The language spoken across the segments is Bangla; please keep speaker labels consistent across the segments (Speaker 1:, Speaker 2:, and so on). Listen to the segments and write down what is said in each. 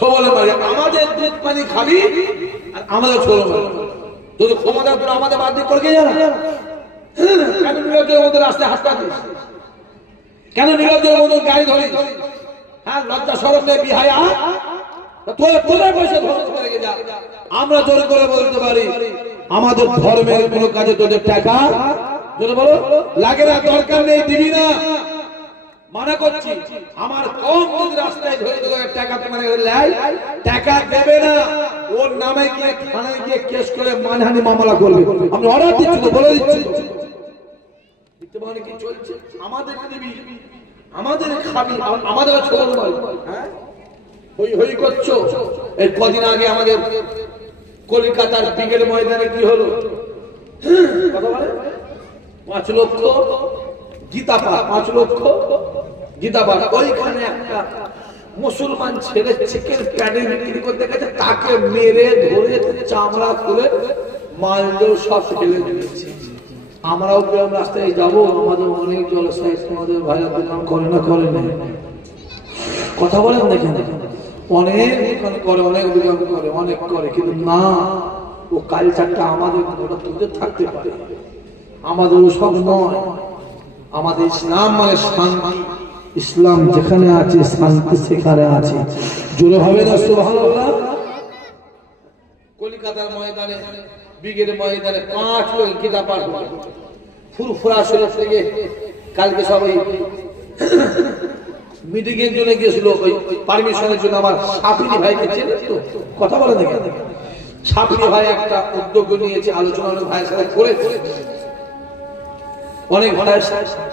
Speaker 1: ছবলে আমাদের দুধ পানি খাবি আর আমাদের ছোলো মারি। যদি ক্ষমতা তোর আমাদের বাদ দিয়ে করে জানা কেন নিরজ্জের মধ্যে রাস্তায় হাত পাতিস কেন নিরজ্জের মধ্যে গাড়ি ধরিস? হ্যাঁ লজ্জা সরব নেই, বিহায়া। তোর তোদের ধরে করে যা। আমরা জোরে করে বলতে পারি, আমাদের ধর্মের কোনো কাজে তোদের টাকা। বলো, লাগে না, দরকার নেই, দিবি না। মানা করছি, আমার কম যদি রাস্তায় ধরে ধরে টাকা তোমার টাকা দেবে না। ওর নামে গিয়ে, থানায় গিয়ে কেস করে মানহানি মামলা করবে। আমি অর্ডার দিচ্ছি তো, বলে দিচ্ছি। কি চলছে? আমাদের খাবি ছোট হ্যাঁ? করছ? কদিন আগে আমাদের কলকাতার ময়দানে কি হলো? কথা বলে? পাঁচ লক্ষ। গীতা পাঠ পাঁচ লক্ষ। গীতা পাঠ ওইখানে একটা মুসলমান ছেলে চিকেন প্যাডে বিক্রি করতে গেছে, তাকে মেরে ধরে চামড়া খুলে মালদেও সব ফেলে দিয়েছে। আমরাও গ্রাম রাস্তায় যাব, আমাদের অনেক জলসায় তোমাদের ভাইরা দোকান করে না করে না। কথা বলেন দেখেন অনেক দোকান করে, অনেক দোকান করে, অনেক করে, কিন্তু না, ও কালচারটা আমাদের ওটা তোদের থাকতে পারে। আমাদের সব নয়। আমাদের ইসলাম মানে শান্তি ইসলাম যেখানে আছে শান্তি সেখানে আছে। জোরে ভাবে না, সুবহানাল্লাহ। কলকাতার ময়দানে, বিগের ময়দানে পাঁচ লোক পাঠ করে ফুরফুরা শরীফ থেকে কালকে সবাই মিটিং জন্য গিয়েছিল, ওই পারমিশনের জন্য আমার সাপিনী ভাইকে চেনে তো? কথা বলে দেখে। সাপিনী ভাই একটা উদ্যোগ নিয়েছে, আলোচনা ভাইয়ের সাথে করেছে। অনেক ভাইয়ের সাথে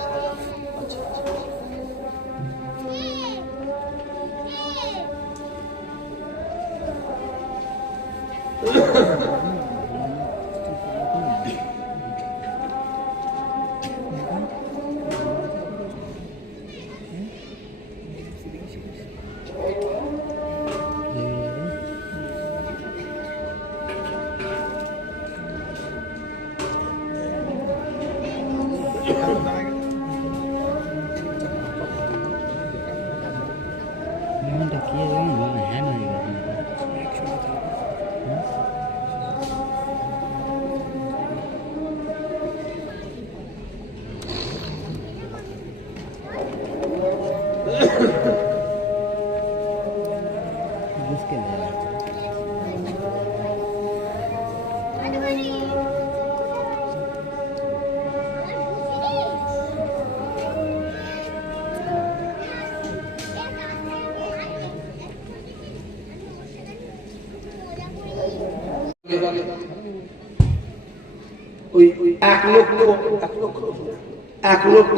Speaker 1: এক লক্ষ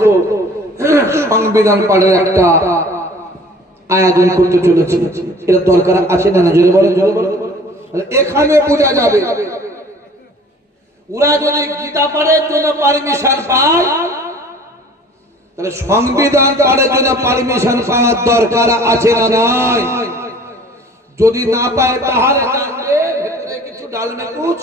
Speaker 1: সংবিধান পাঠের একটা আয়োজন করতে চলেছে। এটা দরকার আছে না যদি বলেন যদি বলেন। এখানে বোঝা যাবে, ওরা যদি গীতা পাঠের জন্য পারমিশন পায়, তাহলে সংবিধান পাঠের জন্য পারমিশন পাওয়ার দরকার আছে না নাই? যদি না পায়, তাহলে কিছু ডালমে কুছ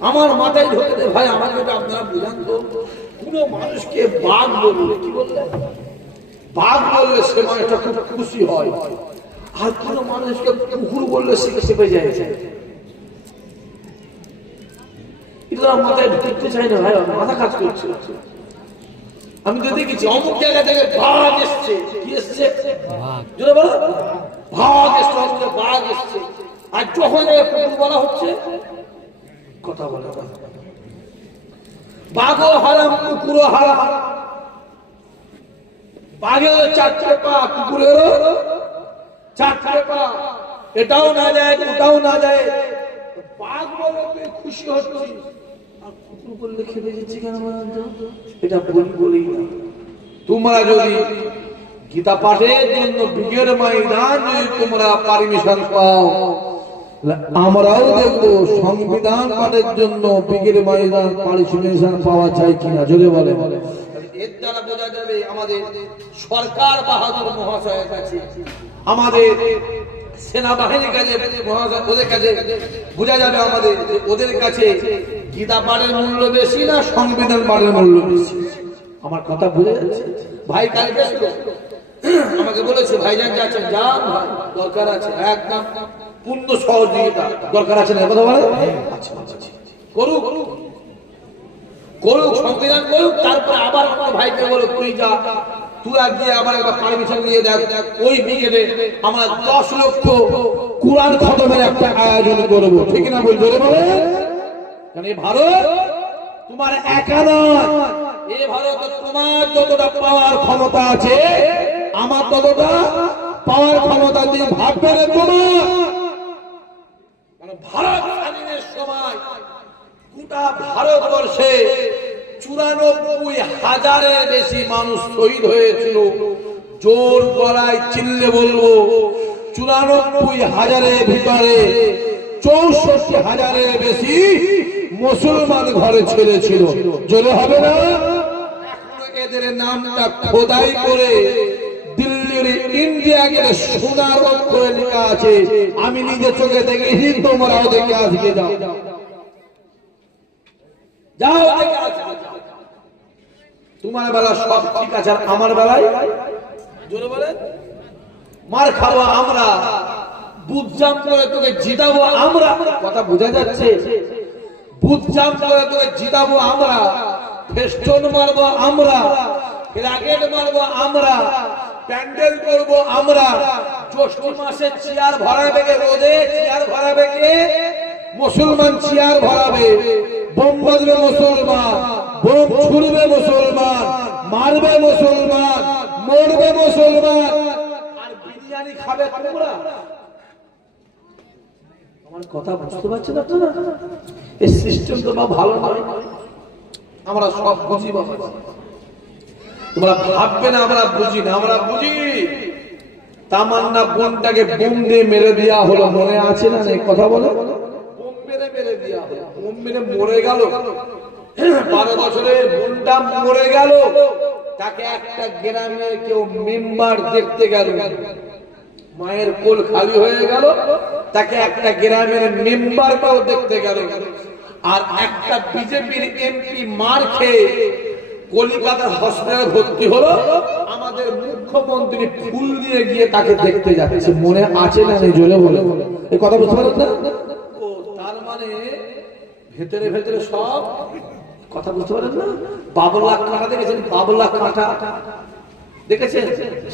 Speaker 1: আমার বলবে মাথায় ঢোকে দে ভাই, আমাকে আপনারা বুঝান তো। কোন মানুষকে বাঘ বললে কি বললে? বাঘ বললে সে মানুষটা খুব খুশি হয়। আর কোন মানুষকে কুকুর বললে সে চেপে যায়। এগুলো আমার মাথায় ঢুকতে চাই না ভাই মাথা কাজ করছে। আমি তো দেখেছি অমুক জায়গা থেকে বাঘ এসছে কি এসছে? জোরে বলো। বাঘ এসছে অমুক বাঘ এসছে। আর যখন কুকুর বলা হচ্ছে কথা বলে না। বাঘও হারাম কুকুরও হারাম। বাঘেরও চারটে পা কুকুরেরও চারটে পা। এটাও না যায় ওটাও না যায়। বাঘ বলে তুই খুশি হচ্ছি আর কুকুর আমরাও দেখব সংবিধান পাঠের জন্য বিগের ময়দান পারমিশন পাওয়া যায় কিনা, যদি বলে। এর দ্বারা বোঝা যাবে আমাদের সরকার বাহাদুর মহাশয়ের কাছে। আমাদের সেনাবাহিনীর কাছে ওদের কাছে বোঝা যাবে আমাদের ওদের কাছে গীতা পাঠের মূল্য বেশি না সংবিধান পাঠের মূল্য বেশি? আমার কথা বুঝে যাচ্ছে? ভাই, কালকে আমাকে বলেছে, ভাইজান যাচ্ছেন যান দরকার আছে। একদম পূর্ণ সহযোগিতা। দরকার আছে না কথা বলে? করুক করুক, সংবিধান করুক, তারপরে আবার আমার ভাইকে বলো, তুই যা পারমিশন নিয়ে দেখ আয়োজন করব। ঠিক না ভারত? তোমার একা এই ভারত তোমার যতটা পাওয়ার ক্ষমতা আছে, আমার ততটা পাওয়ার ক্ষমতা দিয়ে ভাববে না ভারত সময় গোটা ভারতবর্ষে চুরানব্বই হাজারের বেশি মানুষ শহীদ হয়েছিল। জোর গলায় চিল্লে বলব, চুরানব্বই হাজারের ভিতরে চৌষট্টি হাজারের বেশি মুসলমান ঘরে ছেড়েছিল জোরে হবে না? এদের নামটা খোদাই করে দিল্লির ইন্ডিয়া গেলে সোনার অক্ষরে লেখা আছে, আমি নিজে চোখে দেখেছি তোমরাও দেখে আজকে যাও। যাও। তোমার বেলা সব ঠিক আছে আমার বেলায়? মার খাব আমরা বুঝজাম করে তোকে জিতাবো আমরা। কথা বোঝা যাচ্ছে? বুঝজাম করে তোকে জিতাবো আমরা ফেস্টন মারবো আমরা রাকেট মারবো আমরা, প্যান্ডেল করব আমরা। জ্যৈষ্ঠ মাসে চেয়ার ভরাবে কে, রোদে চেয়ার ভরাবে কে? মুসলমান চেয়ার ভরাবে বোম বাজবে মুসলমান বোম ছুড়বে মুসলমান মারবে মুসলমান মরবে মুসলমান। আর বিরিয়ানি খাবে তোমরা। আমার কথা বুঝতে পারছেন আপনারা? এই সিস্টেম তো বা ভালো নয়। আমরা সব বুঝি বাবা। তোমরা ভাববে না আমরা বুঝি না আমরা বুঝি। তামান্না বোনটাকে বোম দিয়ে মেরে দেওয়া হলো মনে আছে না কথা বলে। মায়ের কোল খালি হয়ে গেল। তাকে একটা গ্রামের মেম্বার কেউ দেখতে গেল। আর একটা বিজেপির এমপি মার খেয়ে কলিকাতার হসপিটালে ভর্তি হলো। আমাদের মুখ্যমন্ত্রী ফুল দিয়ে গিয়ে তাকে দেখতে যাচ্ছে। মনে আছে না জলে বলে। এই কথা বুঝতে পারেন না? মানে ভেতরে ভেতরে সব কথা বুঝতে পারেন না? বাবলা কাঁটা দেখেছেন? বাবলা কাঁটা। দেখেছেন?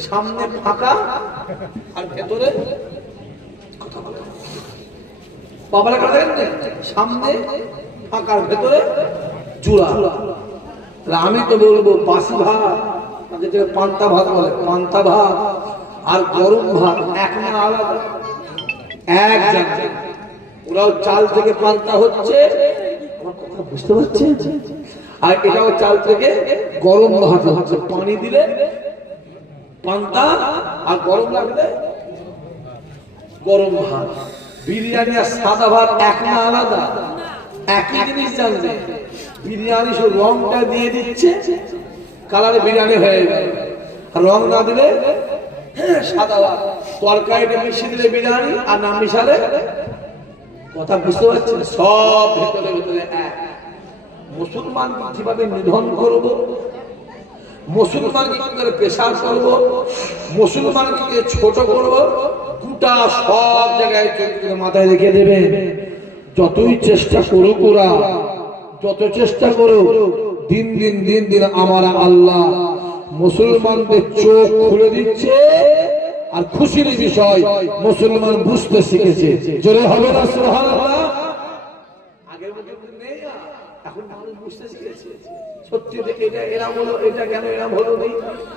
Speaker 1: সামনে ফাঁকা আর ভেতরে কথা বলে। বাবলা কাঁটা দেখেন? সামনে ফাঁকার ভেতরে জুড়া। আমি তো বলব, বাসি ভাত যেটা পান্তা ভাত বলে, পান্তা ভাত আর গরম ভাত এক না আলাদা, এক জায়গায়। ওরাও চাল থেকে পান্তা হচ্ছে। আমার কথা বুঝতে পারছেন? আর এটাও চাল থেকে গরম ভাত হচ্ছে। পানি দিলে পান্তা আর গরম লাগলে গরম ভাত। বিরিয়ানি আর সাদা ভাত এক না আলাদা। একই জিনিস জানবে। বিরিয়ানি শুধু রংটা দিয়ে দিচ্ছে, কালারে বিরিয়ানি হয়ে গেল। রং না দিলে সাদা ভাত। তরকারিটা মিশিয়ে দিলে বিরিয়ানি আর না মিশালে কথা বুঝতে পারছেন? সব ভেতরে ভেতরে এক। মুসলমান কীভাবে নিধন করব? মুসলমানকে কি করে পেশার করব? মুসলমানকে ছোট করব? গোটা সব জায়গায় চোখ মাথায় রেখে দেবে যতই চেষ্টা করুক ওরা, যত চেষ্টা করো দিন দিন দিন দিন আমার আল্লাহ মুসলমানদের চোখ খুলে দিচ্ছে। আর খুশির বিষয় মুসলমান বুঝতে শিখেছে। জোরে হবে না, সুবহানাল্লাহ? আগের। এখন বুঝতে শিখেছে। সত্যি এটা হলো এটা হলো নেই?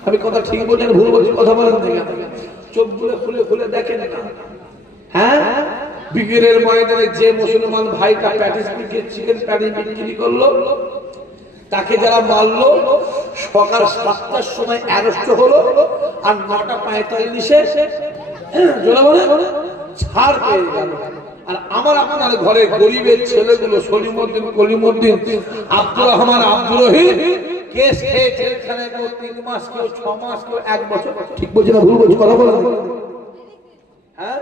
Speaker 1: আমি কথা ঠিক ভুল বলছি কথা চোখ খুলে খুলে হ্যাঁ? যে মুসলমান ভাইটা প্যাটিস চিকেন প্যাটিস বিক্রি করল, তাকে যারা মারলো সকাল সাতটার সময় অ্যারেস্ট হলো আর নটা পঁয়তাল্লিশে, জোরে ছাড় পেয়ে গেল। আর আমার আপনার ঘরে গরিবের ছেলেগুলো সলিমুদ্দিন, কলিমুদ্দিন রহমান ছ মাস এক বছর হ্যাঁ?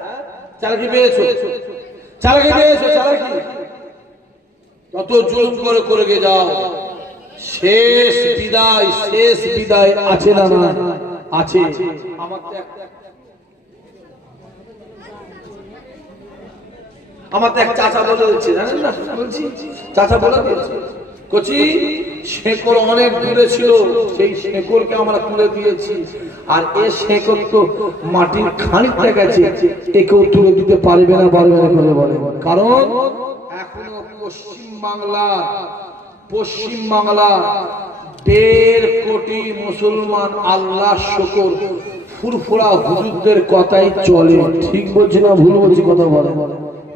Speaker 1: যত জুলুম করে করে যাও। শেষ বিদায় শেষ বিদায় আছে না না আছে। আমার তো এক চাচা বলে দিচ্ছে, জানেন না? বলছি, চাচা কচি অনেক দূরে ছিল, সেই শেকড়কে আমরা তুলে দিয়েছি। আর এ শেকড় তো মাটির খানিকটা গেছে একেও তুলে দিতে পারবে না পারবে না বলে কারণ, এখনও পশ্চিম বাংলা পশ্চিম বাংলা দেড় কোটি মুসলমান আল্লাহ শকর ফুরফুরা হুজুরদের কথাই চলে ঠিক বলছি না ভুল বলছি কথা বলে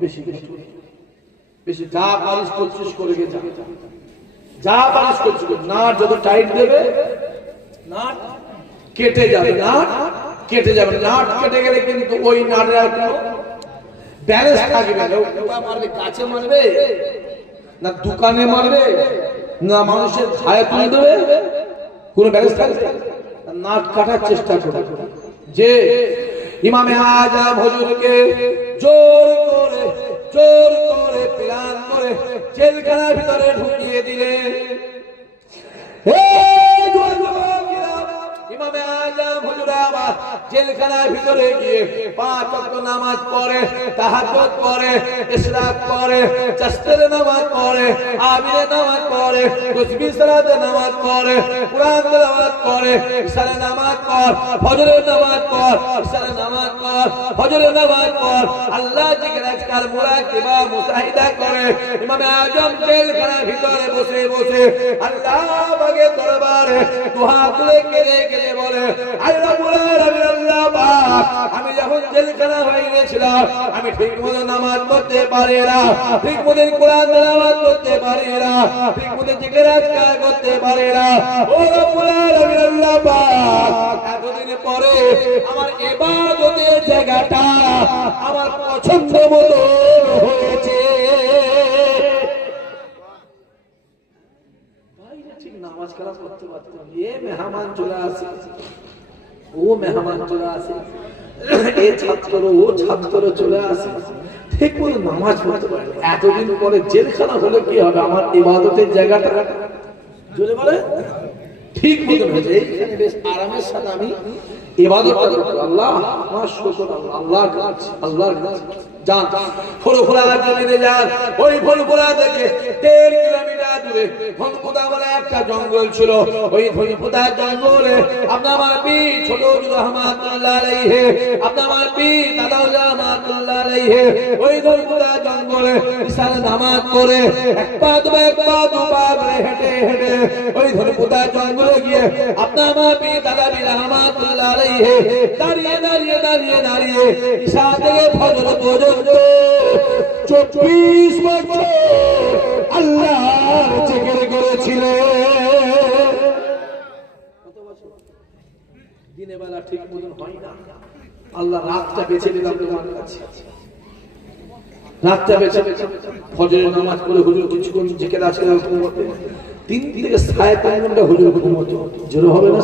Speaker 1: বেশি বেশি যা পালিশ করছিস করে গে যা। পালিশ করছিস কর। নাট যত টাইট দেবে নাট কেটে যাবে নাট কেটে যাবে নাট কেটে গেলে কিন্তু ওই নাটের আর কোনো ব্যালেন্স থাকবে না মারবে কাছে মারবে না দোকানে মারবে, না মানুষের ছায়া তুলে দেবে, কোনো ব্যবস্থা নাট কাটার চেষ্টা করবে। যে ইমামে আজম হজুরকে জোর করে জোর করে প্লান করে জেলখানার ভিতরে ঢুকিয়ে দিলে ইমামে আজম জেলখানার ভিতরে গিয়ে পাঁচ নামাজ পড়ে, তাহাজ্জুদ পড়ে পড়ে চাস্তের নামাজ পড়ে নামাজ পড়ে সালাতে নামাজ পড়ে, কুরআন নামাজ পড়, ফজরের নামাজ পড় নামাজ পড়, ফজরের নামাজ পড়। আল্লাহ জিকির আজকাল মুরাকিবা মুসাহিদা করে, ইমামে আজম জেলখানার ভিতরে বসে বসে আল্লাহ বাগে দরবারে দুহা তুলে কেঁদে আমি যখন জেলখানা হয়ে গেছিলাম, আমি ঠিক মতো নামাজ পড়তে পারি না। ঠিক মতো কোরআন তেলাওয়াত করতে পারি না। ঠিক মতো জিকির করতে পারি না। ও রব্বুল এতদিন পরে আমার ইবাদতের জায়গাটা আমার পছন্দ মতো হয়েছে বাইরে ঠিক নামাজ এতদিন পরে জেলখানা হলে কি হবে? আমার ইবাদতের জায়গাটা জোরে বলে? ঠিক মতন হয়েছে এইখানে বেশ আরামের সাথে আমি ইবাদতটা আল্লাহ, আমার শুকর আল্লাহ। আল্লাহর আল্লাহর যান। ফুলফুলা জমিনে যান। ওই ফুলফুলা থেকে দেড় কিলোমিটার দূরে ফনপুদা বলে একটা জঙ্গল ছিল। ওই ফনপুদা জঙ্গলে আপনার পি ছোট রহমাতুল্লাহ আলাইহি আপনার আমার পি দাদা রহমাতুল্লাহ আলাইহি, ওই ফনপুদা জঙ্গলে ইশার নামাজ পড়ে এক পা দুপা এক পা দুপা করে হেঁটে হেঁটে ওই ফনপুদা জঙ্গলে গিয়ে আপনার আমার পি দাদা বি রহমাতুল্লাহ আলাইহি দাঁড়িয়ে দাঁড়িয়ে দাঁড়িয়ে দাঁড়িয়ে ঈশা থেকে ফজর চব্বিশ বছর আল্লাহর জিকির করেছিল। দিনের বেলা ঠিক মতন হয় না। আল্লাহ রাতটা বেছে নিলাম তোমার কাছে। রাতটা বেছে ফজরের নামাজ পড়ে হুজুর কিছুক্ষণ জিকির আছে তিন থেকে সাড়ে তিন ঘণ্টা হুজুর ঘুমোতো জোর হবে না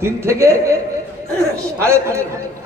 Speaker 1: তিন থেকে সাড়ে তিন ঘণ্টা।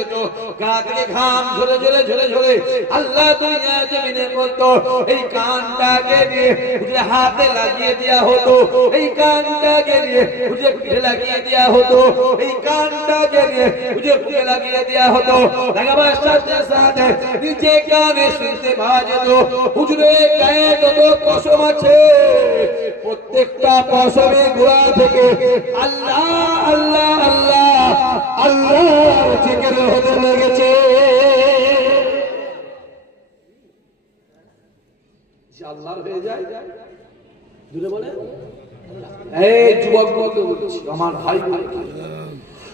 Speaker 1: যেত ঘাম ঝরে ঝরে ঝরে ঝরে আল্লাহ দুনিয়া এই কানটাকে নিয়ে হাতে লাগিয়ে দেয়া হতো, এই কানটাকে নিয়ে লাগিয়ে দেয়া হতো, এই কানটাকে নিয়ে লাগিয়ে দেয়া হতো। সাথে সাথে নিচে কানে শুনতে পাওয়া যেত হুজুরে গায়ে যত আছে, প্রত্যেকটা পশমে গোড়া থেকে আল্লাহ আল্লাহ আল্লাহ আমার ভাই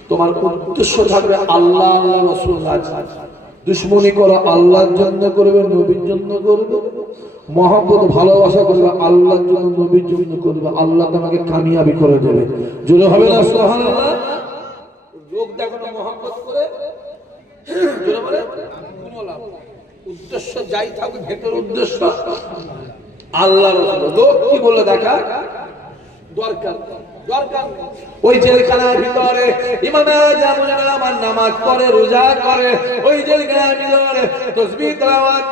Speaker 1: তোমার উদ্দেশ্য থাকবে আল্লাহ দুশ্মনী করো, আল্লাহর জন্য করবে, নবীর জন্য করবে। মহব্বত, ভালোবাসা করবে, আল্লাহর জন্য, নবীর জন্য করবে। আল্লাহ তোমাকে কামিয়াবি করে দেবে। জোরে হবে না, সুবহানাল্লাহ? লোক দেখানো মহাম্মত করে বলে উদ্দেশ্য যাই থাকুক ভেতর উদ্দেশ্য আল্লাহর রাসূল। লোক কি বলে দেখা দরকার। ওই জেলখানার ভিতরে ইমামে আমার নামাজ পড়ে, রোজা করে। ওই জেলখানার ভিতরে তসবিহ তেলাওয়াত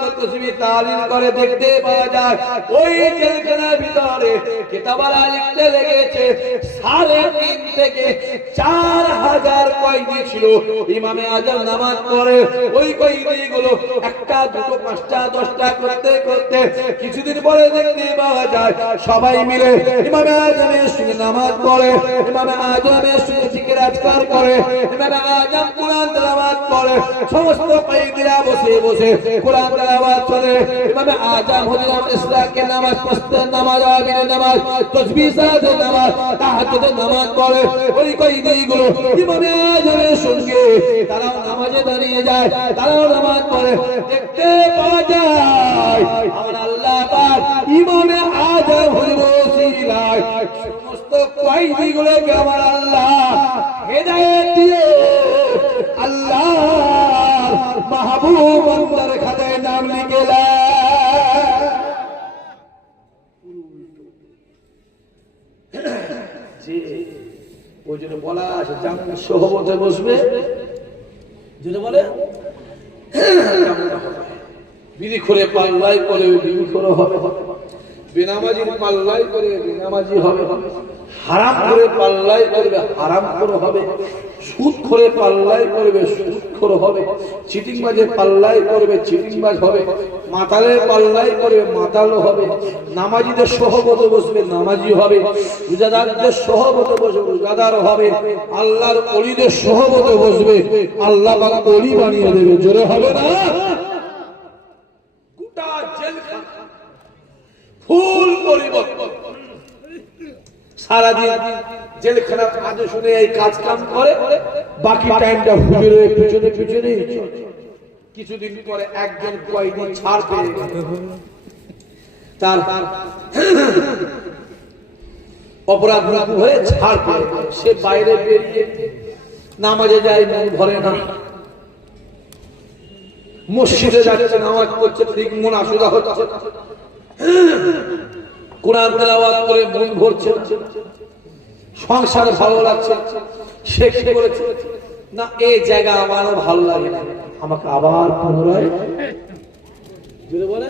Speaker 1: করে দেখতে পাওয়া যায়, ওই জেলখানার ভিতরে লিখতে লেগেছে, সাড়ে তিন থেকে চার হাজার কয়েদি ছিল। ইমামে আজম নামাজ পড়ে, ওই কয়েদি গুলো একটা, দুটো, পাঁচটা, দশটা করতে করতে কিছুদিন পরে দেখতে পাওয়া যায়, সবাই মিলে ইমামে আজমের সঙ্গে নামাজ পড়ে, ইমামে আজমের সঙ্গে জিকির করে, ইমামে আজম কোরআন তেলাওয়াত করে, সমস্ত কয়েদিরা বসে বসে কোরআন তেলাওয়াত করে। ইমামে আজম হুজুর ইসলামকে নামাজ পড়তে নামাজ আবির নামাজ, তাসবিহ সালাতের নামাজ, তাহাজ্জুদের নামাজ পড়ে। ওই কয়েদিগুলো ইমামে আজমের সঙ্গে, তারাও নামাজে দাঁড়িয়ে যায়, তারাও নামাজ পড়ে। দেখতে পাওয়া যায়, আমার আল্লাহ পাক ইমামে আজম হুজুর ওসিলায় সমস্ত কয়েদিগুলোকে আমার আল্লাহ। হেদায়েত দিয়ে আল্লাহ মাহবুব অন্তর খাতায় নাম লিখে ওই জন্য বলা আছে সহবতে বসবে। যেটা বলে বিধি করে পাল্লাই করে বিধি করে হবে। বেনামাজির পাল্লাই করে বেনামাজি হবে। হারাম করে পাল্লাই করবে, হারাম করে হবে। সুদ করে পাল্লাই করবে, সুদ করে হবে। চিটিং বাজে পাল্লাই করবে চিটিং বাজ হবে। মাতালের পাল্লাই করবে, মাতালও হবে। নামাজিদের সহবত বসবে, নামাজি হবে। রোজাদারদের সহবত বসবে রোজাদার হবে। আল্লাহর অলিদের সহবত বসবে। আল্লাহ পাক অলি বানিয়ে দেবে। জোরে হবে না গোটা জেলখানা ফুল পরিবর্তন সারাদিন জেলখানার কাজ শুনে এই কাজ কাম করে, বাকি টাইমটা হুজুরের পিছনে পিছনে কিছুদিন পরে একজন কয়েদি ছাড় পেয়ে। তার অপরাধ হয়ে ছাড় পেয়ে। সে বাইরে বেরিয়ে নামাজে যায়, মন ভরে না মসজিদে যাচ্ছে, নামাজ পড়ছে, ঠিক মন আসুদা হচ্ছে কোরআন তেলাওয়াত করে মন ভরছে। সংসার ভালো লাগছে সে করেছে? না এই জায়গা আমারও ভালো লাগে না। আমাকে আবার পুনরায় জুড়ে বলে,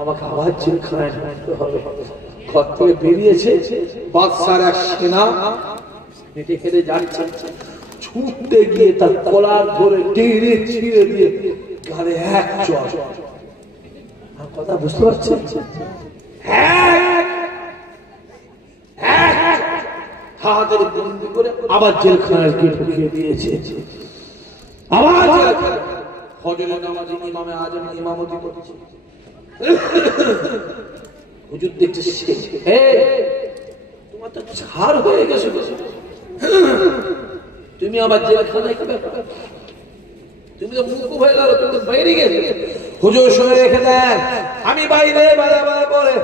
Speaker 1: আমাকে আবার জেলখানায় ঢুকতে হবে। ঘর থেকে বেরিয়েছে বাদশার এক সেনা। হেঁটে হেঁটে যাচ্ছে। ছুটতে গিয়ে তার কলার ধরে টেনে ছিঁড়ে দিয়ে গালে এক চর। কথা বুঝতে করে আবার জেলখানায় গিয়ে ঢুকিয়ে দিয়েছে। তোমার তো ছাড় হয়ে গেছে তুমি আবার জেলখানায়? তুমি তো মুখ হয়ে গেল, তুমি তো বাইরে গেলে। হুজুর শুনে রেখে দেন। আমি বাইরে বাড়াবার পরে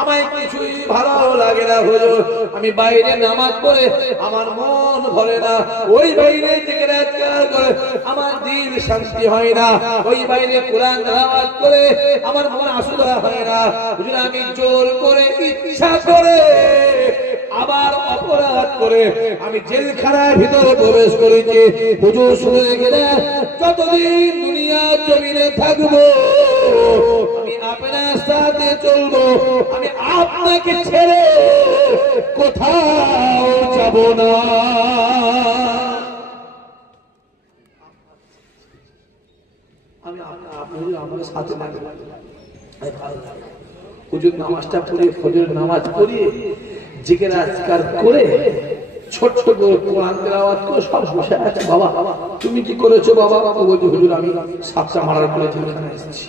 Speaker 1: আমায় কিছুই ভালো লাগে না হুজুর। আমি বাইরে নামাজ পড়ে আমার মন ভরে না। ওই বাইরে রাজকার করে আমার দিল শান্তি হয় না। ওই বাইরে কোরআন নামাজ করে আমার মন আসুদা হয় না। হুজুর, আমি জোর করে ইচ্ছা করে আবার অপরাধ করে আমি জেলখানার ভিতরে প্রবেশ করেছি। হুজুর শুনে দেন যতদিন দুনিয়া জমিনে থাকব, আমি আপনার সাথে চলবো, আমি আপনাকে ছেড়ে কোথাও যাব না। আমি আপ- আমার সাথে নামাজটা পড়িয়ে ফজরের নামাজ পড়িয়ে জিকের আজকার করে ছোট ছোট করে কোরআন তেলাওয়াত করে সব বসে আছে, বাবা। তুমি কি করেছ, বাবা? বাবা বলছে, হুজুর, আমি সাতটা মারার পরে জেলখানায় এসেছি।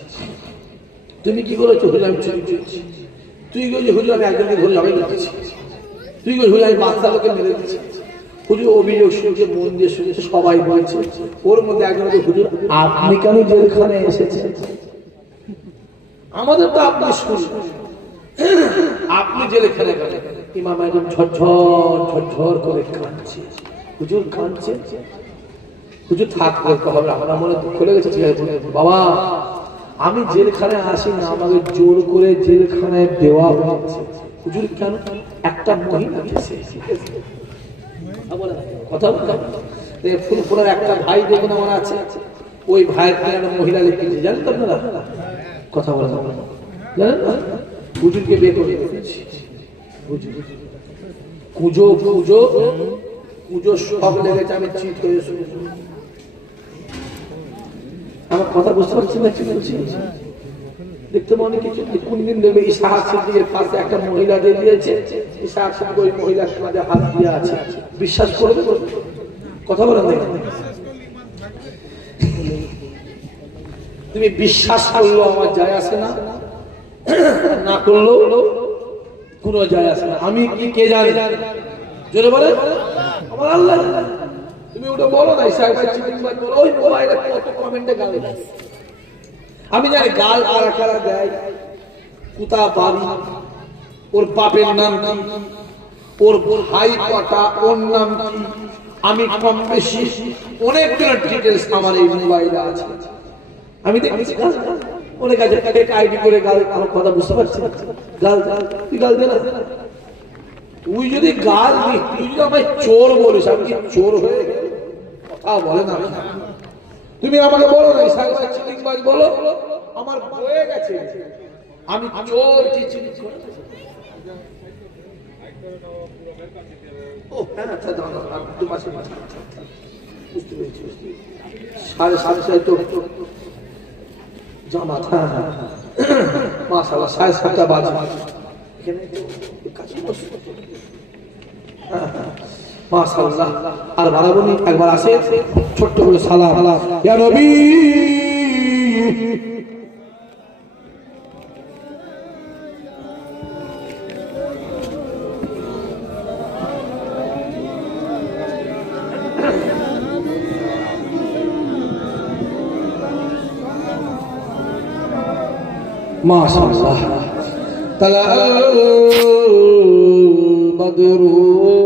Speaker 1: তুমি কি করেছ, হুজুর? আমি চুরি করেছি। তুই বলছি হুজুর, আমি একজনকে ধরে জবাই করেছি তুই বলছি হুজুর, আমি বাচ্চা লোকে মেরে দিচ্ছি হুজুর, অভিযোগ শুনছে, মন দিয়ে শুনেছে, সবাই বলছে। ওর মধ্যে একজন হুজুর, আপনি কেন জেলখানে এসেছেন? আমাদের তো আপনি শুনছেন আপনি জেলখানে গেলেন। ইমাম একদম ঝরঝর ঝরঝর করে কাঁদছে? হুজুর কাঁদছে? হুজুর থাক, বলতে হবে। আমার মনে দুঃখ লেগেছে, ঠিক বাবা, আমি জেলখানে আসি না, আমাকে জোর করে জেলখানায় দেওয়া হয়েছে। হুজুর কেন? একটা মহিলা গেছে। কথা বলতে ফুল একটা ভাই দেখুন আমার আছে। ওই ভাইয়ের থেকে একটা মহিলা লিখেছে। জানেন তো আপনারা? কথা বলে জানেন হুজুরকে বিয়ে করে দিয়েছি। পুজো পুজো পুজো সব লেগেছে আমি চিট হয়ে আমার কথা বুঝতে পারছেন না কি বলছি দেখতে মনে কিছু কোন দিন দেবে এই সিদ্দিকের পাশে একটা মহিলা দিয়ে দিয়েছে এই সিদ্দিক ওই মহিলার মাঝে হাত দিয়ে আছে। বিশ্বাস করবে কথা বলে না তুমি বিশ্বাস করল আমার যায় আসে না। না করলেও কোনো যায় আসে না। আমি কি কে জানি? জোরে বলে আমার আল্লাহ তুমি ওটা বলো না ওই মোবাইলে কত কমেন্টে গাল। আমি জানি গাল আর কারা দেয়, কুতা বাড়ি, ওর বাপের নাম কি, ওর ভাই কটা, ওর নাম কি, আমি কম বেশি অনেকগুলো ডিটেলস আমার এই মোবাইলে আছে। আমি দেখেছি। অনেক আছে ফেক আইডি করে গাল আমার কথা বুঝতে পারছি। গাল তুই গাল দে না তুই যদি গাল দিস, তুই যদি আমায় চোর বলিস, আমি কি চোর হয়ে? কথা বলে না তুমি আমাকে বলো না বলো আমার বয়ে গেছে আমি চোর কি চিনি ও হ্যাঁ আচ্ছা বুঝতে পেরেছি। সাড়ে সাড়ে সাড়ে তো জামাত হ্যাঁ হ্যাঁ। মাশাল্লাহ সাড়ে সাতটা বাজে। তো কাছে বসে। আর বারাবনি একবার আসে, ছোট্ট করে সালাম। ইয়া নবী! মাশাআল্লাহ। তালা বদরু